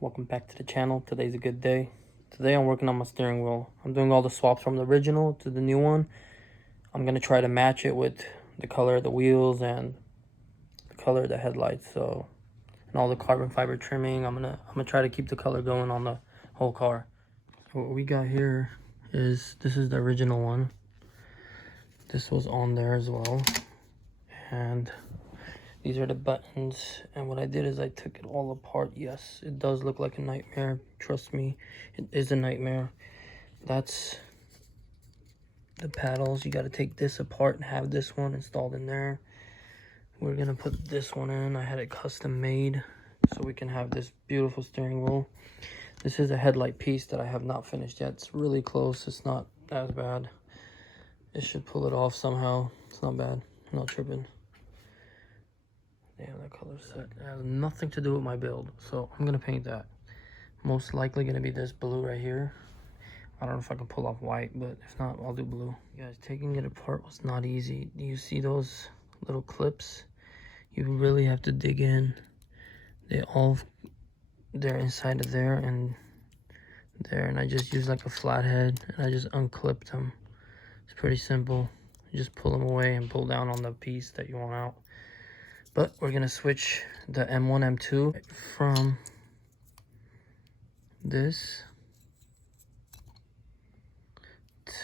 welcome back to the channel. Today's a good day. Today I'm working on my steering wheel. I'm doing all the swaps from the original to the new one. I'm gonna try to match it with the color of the wheels and the color of the headlights, so and all the carbon fiber trimming. I'm gonna try to keep the color going on the whole car. So what we got here is, this is the original one. This was on there as well, and these are the buttons. And what I did is I took it all apart. Yes, it does look like a nightmare. Trust me, it is a nightmare. That's the paddles. You got to take this apart and have this one installed in there. We're gonna put this one in. I had it custom made so we can have this beautiful steering wheel. This is a headlight piece that I have not finished yet. It's really close. It's not as bad. It should pull it off somehow. It's not bad. I'm not tripping. Damn, that color set. It has nothing to do with my build, so I'm gonna paint that. Most likely gonna be this blue right here. I don't know if I can pull off white, but if not, I'll do blue. You guys, taking it apart was not easy. Do you see those little clips? You really have to dig in. They're inside of there and there, and I just used like a flathead and I just unclipped them. It's pretty simple. You just pull them away and pull down on the piece that you want out. But we're gonna switch the M1, M2 from this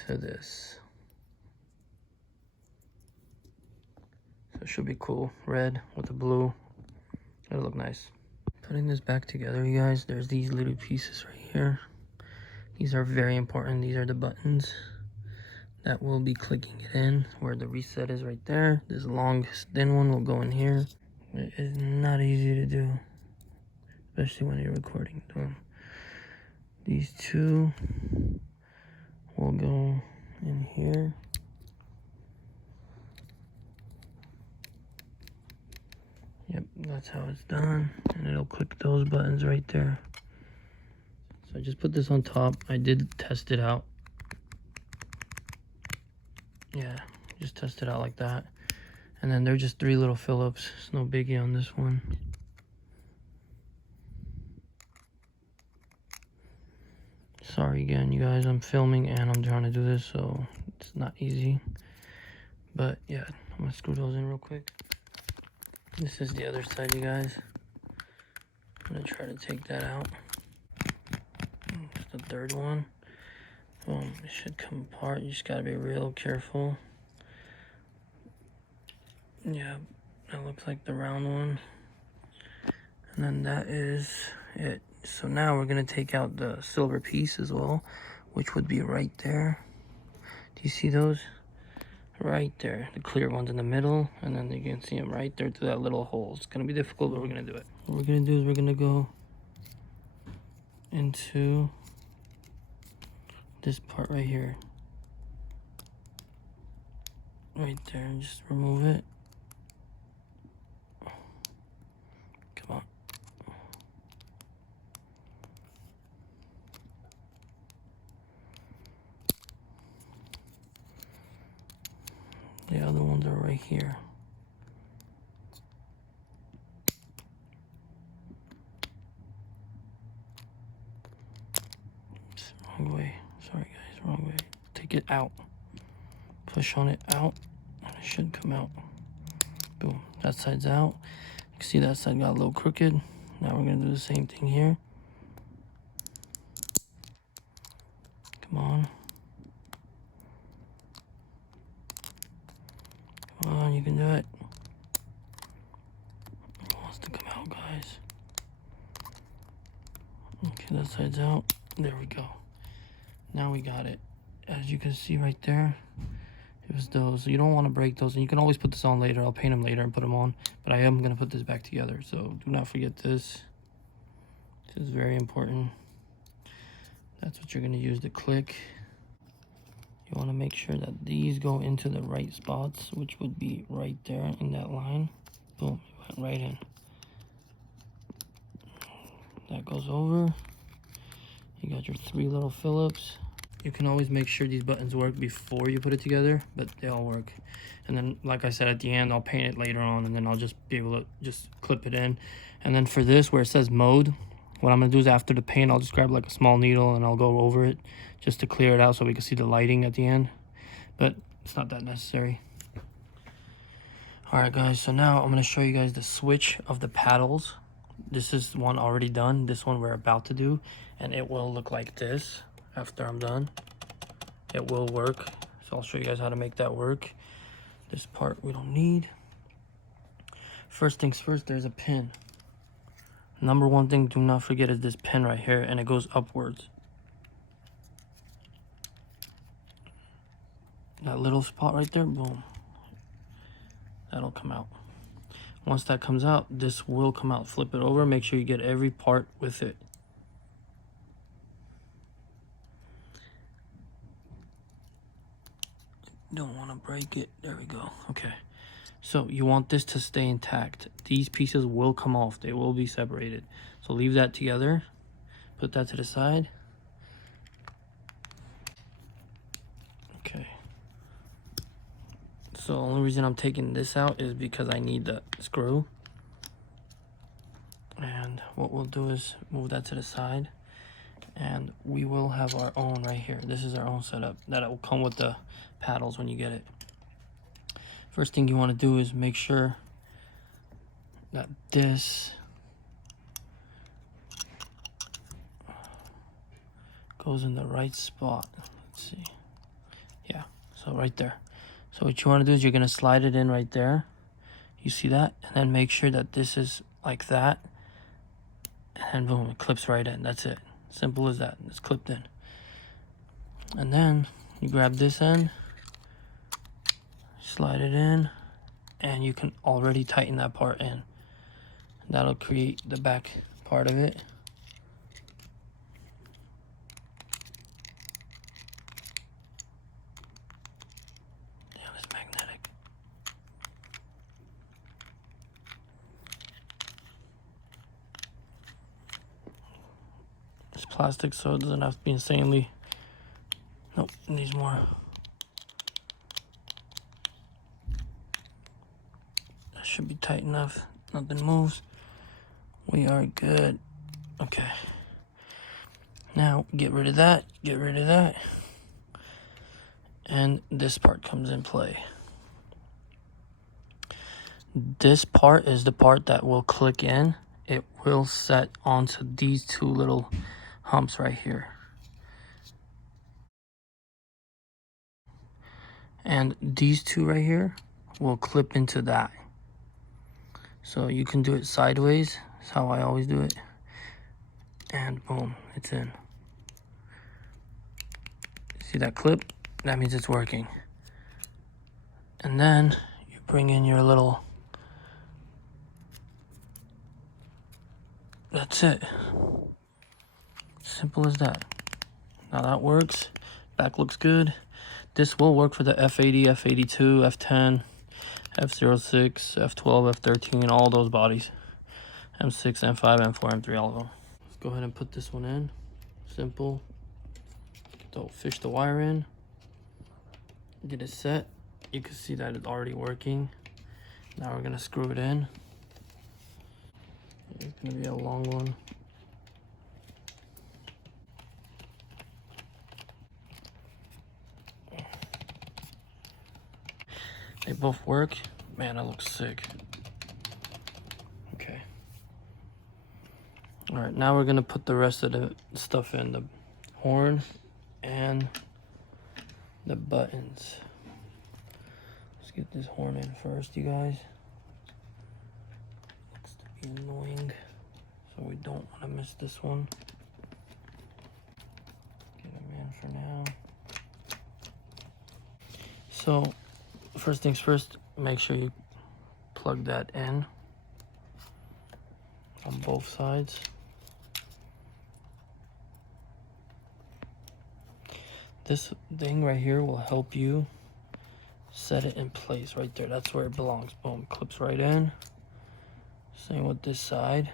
to this. So it should be cool. Red with the blue. It'll look nice. Putting this back together, you guys, there's these little pieces right here. These are very important. These are the buttons that will be clicking it in, where the reset is right there. This long thin one will go in here. It is not easy to do, especially when you're recording. These two will go in here. Yep, that's how it's done, and it'll click those buttons right there. So I just put this on top. I did test it out. Yeah, just test it out like that. And then they're just 3 little Phillips. It's no biggie on this one. Sorry again, you guys. I'm filming and I'm trying to do this, so it's not easy. But yeah, I'm gonna screw those in real quick. This is the other side, you guys. I'm gonna try to take that out. It's the third one. Boom, it should come apart. You just gotta be real careful. Yeah, that looks like the round one. And then that is it. So now we're gonna take out the silver piece as well, which would be right there. Do you see those? Right there. The clear ones in the middle, and then you can see them right there through that little hole. It's gonna be difficult, but we're gonna do it. What we're gonna do is we're gonna go into this part right here. Right there, and just remove it. Come on. The other ones are right here. Oops, wrong way. Sorry guys, wrong way. Take it out. Push on it out, and it should come out. Boom, that side's out. You can see that side got a little crooked. Now we're gonna do the same thing here. Come on. Come on, you can do it. It wants to come out, guys. Okay, that side's out. There we go. Now we got it. As you can see right there, it was those. You don't want to break those, and you can always put this on later. I'll paint them later and put them on, but I am going to put this back together, so do not forget this. This is very important. That's what you're going to use to click. You want to make sure that these go into the right spots, which would be right there in that line. Boom, it went right in. That goes over. You got your 3 little Phillips. You can always make sure these buttons work before you put it together, but they all work. And then, like I said, at the end, I'll paint it later on, and then I'll just be able to just clip it in. And then for this, where it says mode, What I'm gonna do is after the paint, I'll just grab like a small needle and I'll go over it just to clear it out so we can see the lighting at the end. But it's not that necessary. Alright guys, so now I'm gonna show you guys the switch of the paddles. This is one already done. This one we're about to do. And it will look like this after I'm done. It will work. So I'll show you guys how to make that work. This part we don't need. First things first, there's a pin. Number one thing, do not forget, is this pin right here, and it goes upwards. That little spot right there, boom. That'll come out. Once that comes out, this will come out. Flip it over, make sure you get every part with it. Don't want to break it. There we go. Okay. So you want this to stay intact. These pieces will come off. They will be separated. So leave that together. Put that to the side. Okay. So the only reason I'm taking this out is because I need the screw. And what we'll do is move that to the side. And we will have our own right here. This is our own setup. That will come with the paddles when you get it. First thing you want to do is make sure that this goes in the right spot. Let's see. Yeah, so right there. So what you want to do is you're going to slide it in right there. You see that? And then make sure that this is like that. And boom, it clips right in. That's it. Simple as that. It's clipped in. And then you grab this end, slide it in, and you can already tighten that part in. That'll create the back part of it. Damn, it's magnetic. It's plastic, so it doesn't have to be insanely. Nope, it needs more. That should be tight enough. Nothing moves. We are good. Okay. Now get rid of that. Get rid of that. And this part comes in play. This part is the part that will click in. It will set onto these two little humps right here. And these two right here will clip into that. So you can do it sideways. That's how I always do it. And boom, it's in. See that clip? That means it's working. And then you bring in your little... That's it. Simple as that. Now that works. Back looks good. This will work for the F80, F82, F10, F06, F12, F13, all those bodies. M6, M5, M4, M3, all of them. Let's go ahead and put this one in. Simple. Don't fish the wire in. Get it set. You can see that it's already working. Now we're gonna screw it in. It's gonna be a long one. They both work. Man, that looks sick. Okay. All right, now we're gonna put the rest of the stuff in, the horn and the buttons. Let's get this horn in first, you guys. Looks to be annoying, so we don't want to miss this one. Get him in for now. So, first things first, make sure you plug that in on both sides. This thing right here will help you set it in place right there. That's where it belongs. Boom, clips right in. Same with this side.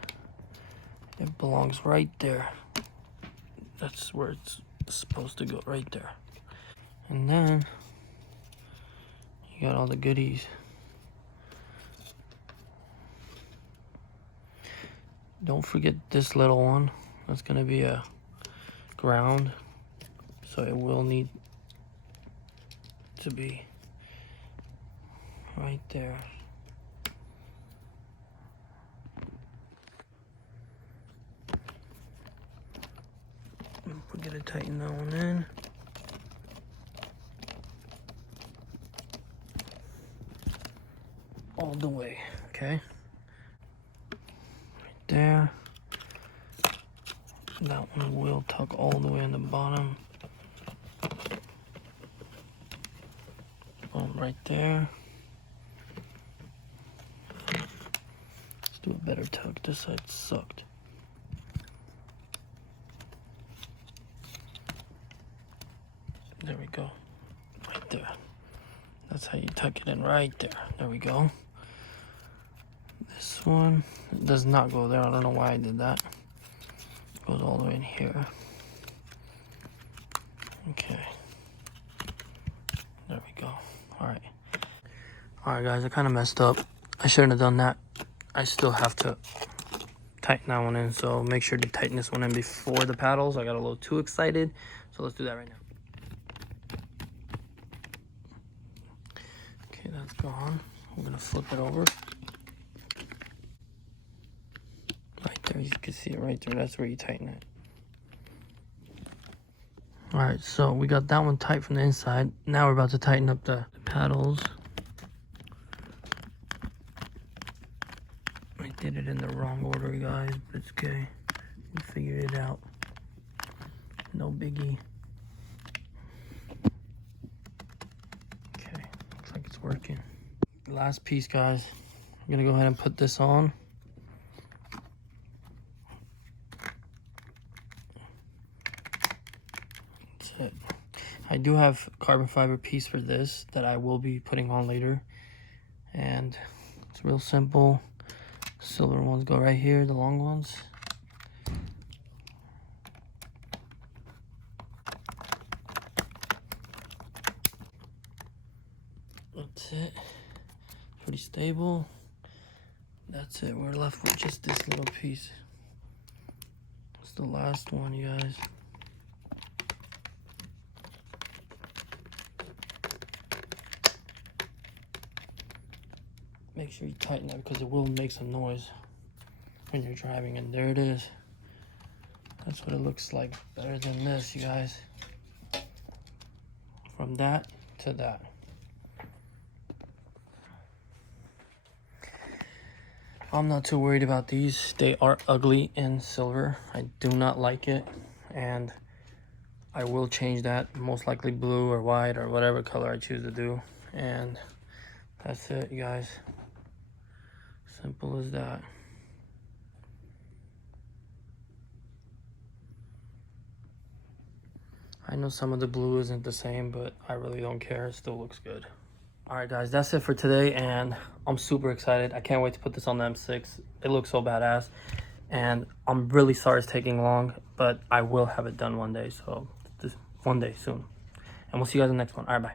It belongs right there. That's where it's supposed to go, right there. And then you got all the goodies. Don't forget this little one. That's gonna be a ground, so it will need to be right there. We're gonna tighten that one in. All the way, okay? Right there. That one will tuck all the way in the bottom. Boom, right there. Let's do a better tuck. This side sucked. There we go. Right there. That's how you tuck it in right there. There we go. This one does not go there. I don't know why I did that. It goes all the way in here. Okay. There we go. Alright. Alright guys, I kind of messed up. I shouldn't have done that. I still have to tighten that one in, so make sure to tighten this one in before the paddles. I got a little too excited, so let's do that right now. Okay, that's gone. I'm gonna flip it over. Right there, you can see it right there. That's where you tighten it. Alright, so we got that one tight from the inside. Now we're about to tighten up the paddles. I did it in the wrong order, guys, but it's okay. We figured it out. No biggie. Okay, looks like it's working. Last piece, guys. I'm gonna go ahead and put this on. That's it. I do have carbon fiber piece for this that I will be putting on later. And it's real simple. Silver ones go right here, the long ones. That's it. Pretty stable. That's it. We're left with just this little piece. It's the last one, you guys. Make sure you tighten that because it will make some noise when you're driving. And there it is. That's what it looks like. Better than this, you guys. From that to that. I'm not too worried about these. They are ugly in silver. I do not like it. And I will change that. Most likely blue or white or whatever color I choose to do. And that's it, you guys. Simple as that. I know some of the blue isn't the same, but I really don't care. It still looks good. Alright guys, that's it for today, and I'm super excited. I can't wait to put this on the M6. It looks so badass, and I'm really sorry it's taking long, but I will have it done one day, so one day soon. And we'll see you guys in the next one. Alright, bye.